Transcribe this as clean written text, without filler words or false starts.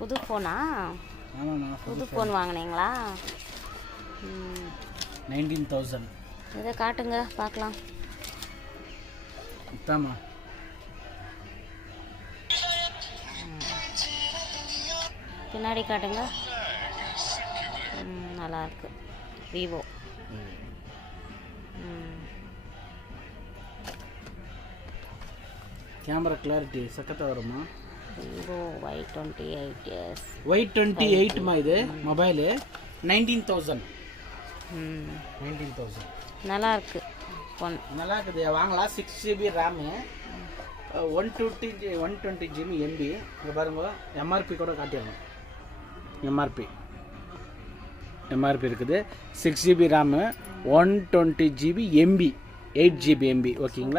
புது ஃபோனா? ஆமாம்மா. புது ஃபோன் வாங்கினீங்களா? 19,000. இதை காட்டுங்க பார்க்கலாம். இதாம்மா. பின்னாடி காட்டுங்க. நல்லாயிருக்கு. விவோ. கேமரா கிளாரிட்டி சக்கத்தாக வருமா? Vivo Y28s. Y28மா இது மொபைலு. 19,000. 19,000. நல்லாயிருக்கு ஃபோன். நல்லா இருக்குது, வாங்கலாம். 6GB RAM, 120GB MB. இங்கே பாருங்க, எம்ஆர்பி கூட காட்டிடணும். எம்ஆர்பி இருக்குது. 6GB RAM, 120GB MB, 8GB MB. ஓகேங்களா?